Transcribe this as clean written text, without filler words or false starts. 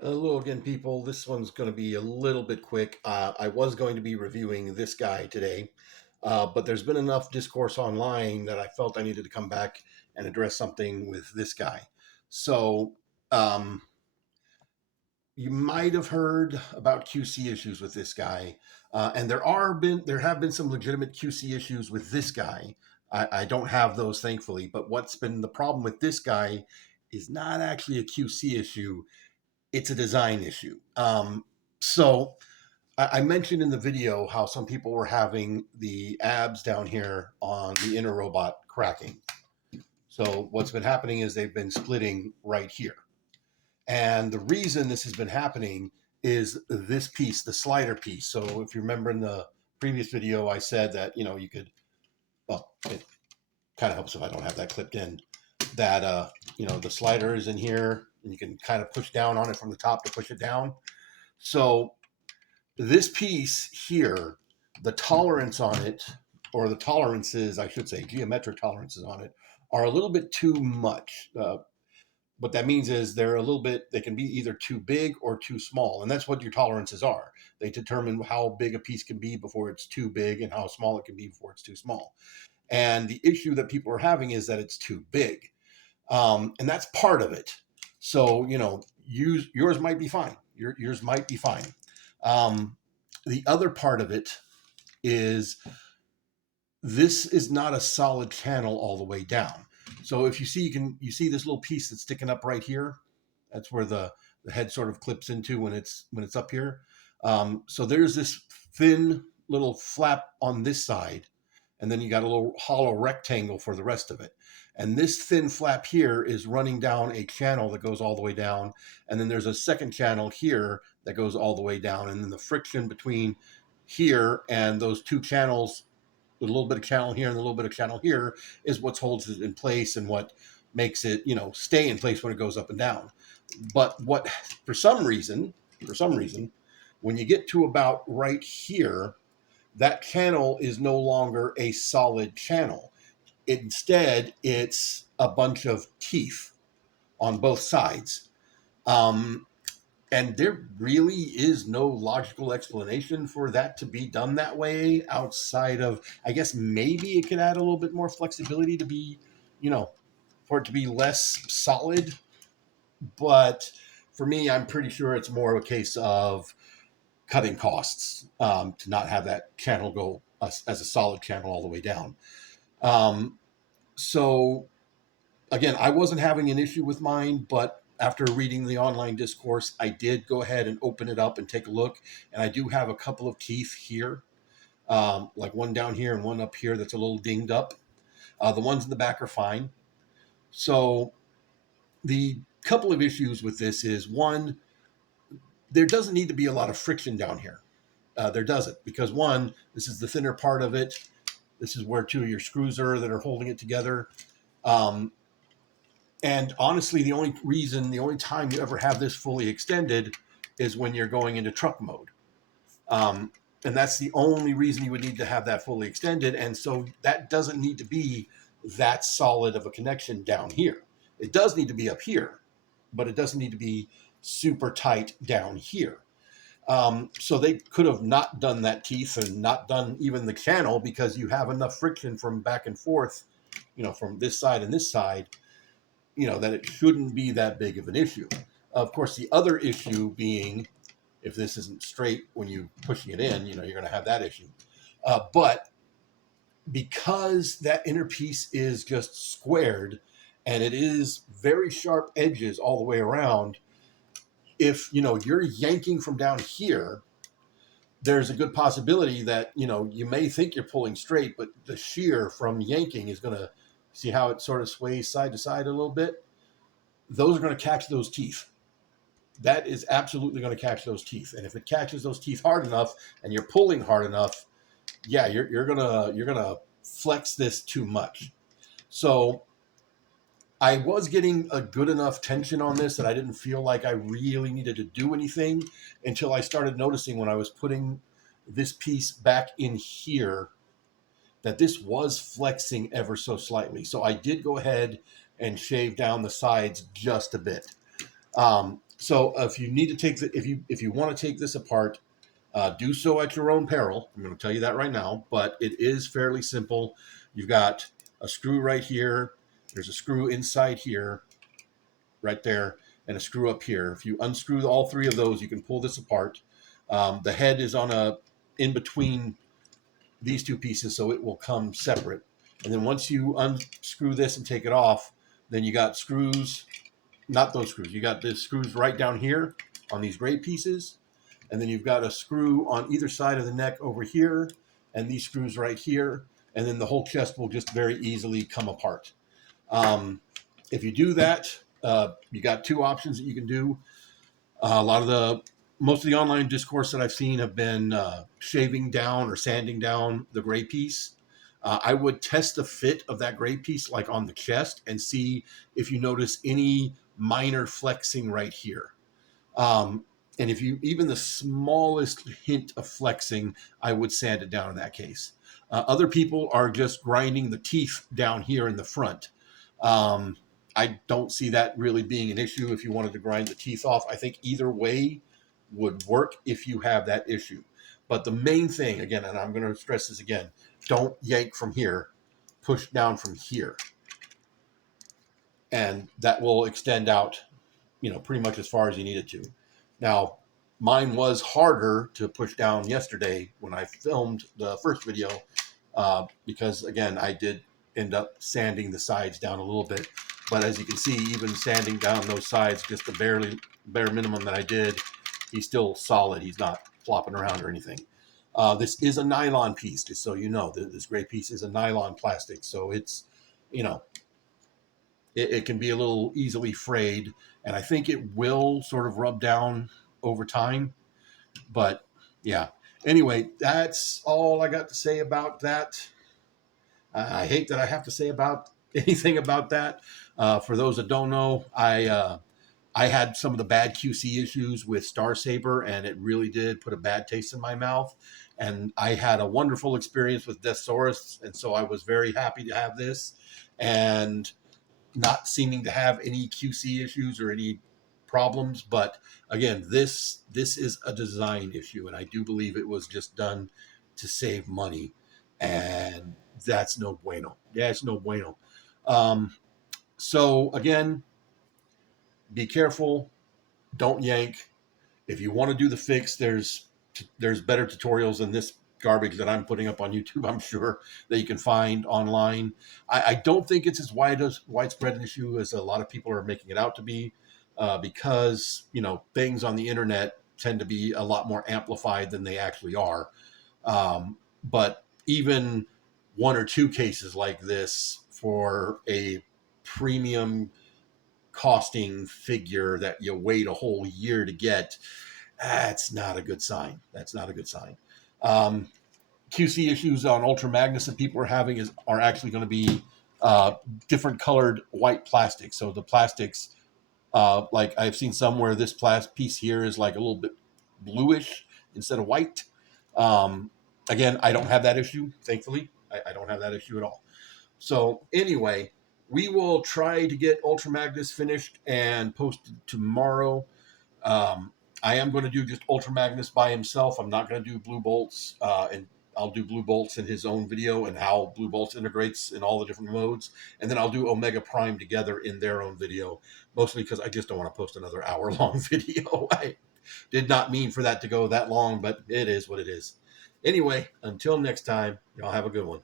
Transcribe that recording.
Hello again, people. This one's going to be a little bit quick. I was going to be reviewing this guy today, but there's been enough discourse online that I felt I needed to come back and address something with this guy. So, um, you might have heard about QC issues with this guy, and there have been some legitimate QC issues with this guy. I don't have those, thankfully. But what's been the problem with this guy is not actually a QC issue, it's a design issue. So I mentioned in the video how some people were having the abs down here on the inner robot cracking. So what's been happening is they've been splitting right here. And the reason this has been happening is this piece, the slider piece. So if you remember in the previous video, I said that, you could, well, it kind of helps if I don't have that clipped in, that, the slider is in here and you can kind of push down on it from the top to push it down. So this piece here, the tolerance on it, or the tolerances, I should say, geometric tolerances on it, are a little bit too much. What that means is they can be either too big or too small. And that's what your tolerances are. They determine how big a piece can be before it's too big and how small it can be before it's too small. And the issue that people are having is that it's too big. And that's part of it. So, yours might be fine. Yours might be fine. The other part of it is this is not a solid channel all the way down. So if you see, you see this little piece that's sticking up right here. That's where the head sort of clips into when it's up here. So there's this thin little flap on this side, and then you got a little hollow rectangle for the rest of it. And this thin flap here is running down a channel that goes all the way down. And then there's a second channel here that goes all the way down. And then the friction between here and those two channels, a little bit of channel here and a little bit of channel here, is what holds it in place and what makes it, stay in place when it goes up and down. But for some reason, when you get to about right here, that channel is no longer a solid channel. Instead, it's a bunch of teeth on both sides. And there really is no logical explanation for that to be done that way outside of, I guess maybe it could add a little bit more flexibility to be, for it to be less solid. But for me, I'm pretty sure it's more of a case of cutting costs, to not have that channel go as a solid channel all the way down. So again, I wasn't having an issue with mine, but after reading the online discourse, I did go ahead and open it up and take a look. And I do have a couple of teeth here, like one down here and one up here that's a little dinged up. The ones in the back are fine. So the couple of issues with this is, one, there doesn't need to be a lot of friction down here. There doesn't, because one, this is the thinner part of it. This is where two of your screws are that are holding it together. And honestly, the only time you ever have this fully extended is when you're going into truck mode. And that's the only reason you would need to have that fully extended. And so that doesn't need to be that solid of a connection down here. It does need to be up here, but it doesn't need to be super tight down here. So they could have not done that teeth and not done even the channel, because you have enough friction from back and forth, from this side and this side, that it shouldn't be that big of an issue. Of course, the other issue being, if this isn't straight when you're pushing it in, you're going to have that issue. But because that inner piece is just squared and it is very sharp edges all the way around, if, you're yanking from down here, there's a good possibility that, you may think you're pulling straight, but the shear from yanking is going to, see how it sort of sways side to side a little bit? Those are going to catch those teeth. That is absolutely going to catch those teeth. And if it catches those teeth hard enough and you're pulling hard enough, yeah, you're gonna flex this too much. So I was getting a good enough tension on this that I didn't feel like I really needed to do anything until I started noticing when I was putting this piece back in here that this was flexing ever so slightly. So I did go ahead and shave down the sides just a bit. So if you need to take the if you want to take this apart, do so at your own peril. I'm going to tell you that right now, but it is fairly simple. You've got a screw right here. There's a screw inside here, right there, and a screw up here. If you unscrew all three of those, you can pull this apart. The head is on a in between these two pieces, so it will come separate. And then once you unscrew this and take it off, then you got screws, not those screws. You got the screws right down here on these gray pieces, and then you've got a screw on either side of the neck over here, and these screws right here, and then the whole chest will just very easily come apart. If you do that, you got two options that you can do. Most of the online discourse that I've seen have been shaving down or sanding down the gray piece. I would test the fit of that gray piece, like on the chest, and see if you notice any minor flexing right here. And if you even the smallest hint of flexing, I would sand it down in that case. Other people are just grinding the teeth down here in the front. I don't see that really being an issue if you wanted to grind the teeth off. I think either way would work if you have that issue. But the main thing, again, and I'm going to stress this again, don't yank from here, push down from here. And that will extend out, pretty much as far as you need it to. Now, mine was harder to push down yesterday when I filmed the first video because, again, I did end up sanding the sides down a little bit. But as you can see, even sanding down those sides, just the bare minimum that I did, he's still solid. He's not flopping around or anything. This is a nylon piece, just so you know. This gray piece is a nylon plastic, so it's, it can be a little easily frayed, and I think it will sort of rub down over time. But yeah, anyway, that's all I got to say about that. I hate that I have to say about anything about that. For those that don't know, I had some of the bad QC issues with Star Saber, and it really did put a bad taste in my mouth. And I had a wonderful experience with Deathsaurus, and so I was very happy to have this. And not seeming to have any QC issues or any problems. But again, this is a design issue, and I do believe it was just done to save money, and that's no bueno. Yeah, it's no bueno. So again, be careful. Don't yank. If you want to do the fix, there's better tutorials than this garbage that I'm putting up on YouTube, I'm sure, that you can find online. I don't think it's as widespread an issue as a lot of people are making it out to be, because, things on the internet tend to be a lot more amplified than they actually are. But even one or two cases like this for a premium costing figure that you wait a whole year to get, that's not a good sign. That's not a good sign. QC issues on Ultra Magnus that people are having are actually going to be different colored white plastic. So the plastics, like I've seen some where this piece here is like a little bit bluish instead of white. Again, I don't have that issue, thankfully. I don't have that issue at all. So anyway, we will try to get Ultra Magnus finished and posted tomorrow. I am going to do just Ultra Magnus by himself. I'm not going to do Blue Bolts, and I'll do Blue Bolts in his own video and how Blue Bolts integrates in all the different modes. And then I'll do Omega Prime together in their own video, mostly because I just don't want to post another hour-long video. I did not mean for that to go that long, but it is what it is. Anyway, until next time, y'all have a good one.